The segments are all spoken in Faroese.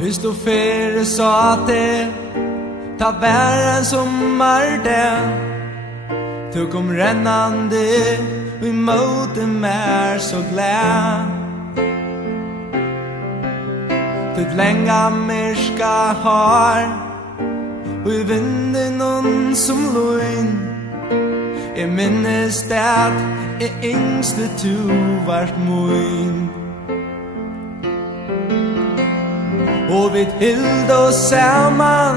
Fyrst og fyrre sa det, ta vær en sommardag. Du kom rennande og imot mer så glad. Ditt länga myrska har og i vinden någon som lån. Jeg minnes det at jeg yngste tu vart moin. Og vi hild oss saman,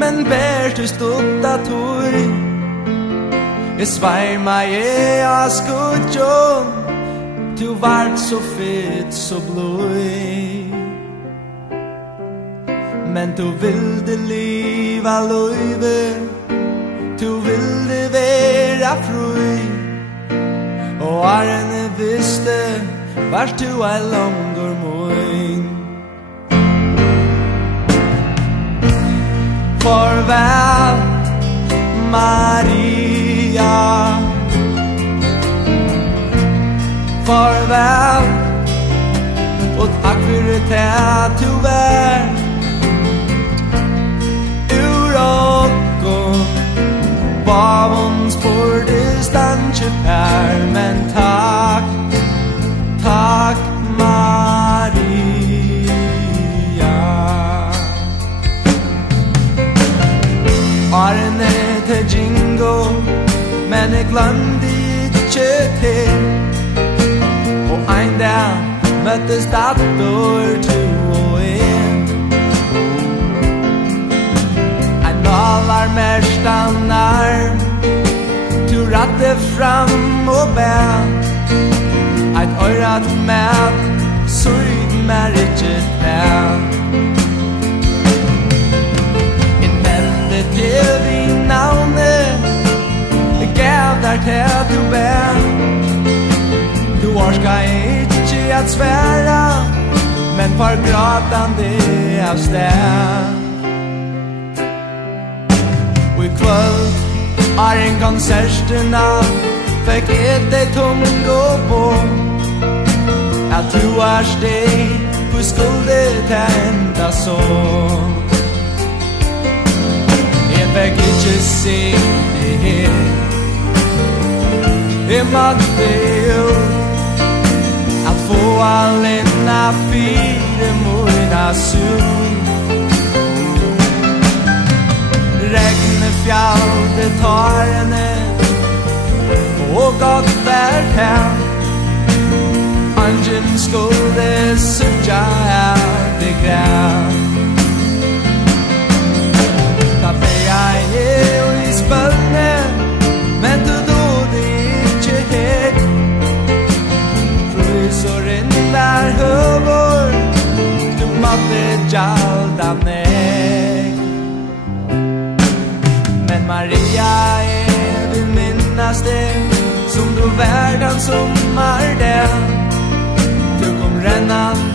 men bært du stått at hoi. Jeg sveima jeg av skudjon, du vart så fet, så blod. Men du ville liva løyve, du ville være fri. Og Arne visste, vart du ei langur moin. Farvel, Maria. Farvel, og takk for det at du vær. Babons bordes danske pær, men takk, takk Maria. Arne til Jingo, men jeg glemte ikke til. Og en dag møttes datter to og en. Allar merstan arm, du ratte fram og bær. Eit øyrat med, søyd mer ikkje tær. En melde til vi navne, gav der til du bær. Du orska ikkje at sværa, men for gråtande av sted. Og i kvöld er en konserterna, fikk det tung og på. At du er steg, hvor skulle det enda så? Jeg fikk ikke se det her. Jeg måtte jo at få alene fire mot sol. Regne fjallte tårene og godt vært her. Angen skulle sutja det græv. Da ble jeg i spønne, men du dode ikke hek. Frysor inn der høvor, du måtte gjalda nek. Men Maria, jeg vil minnas det, som du verden som er der. Du kom rennande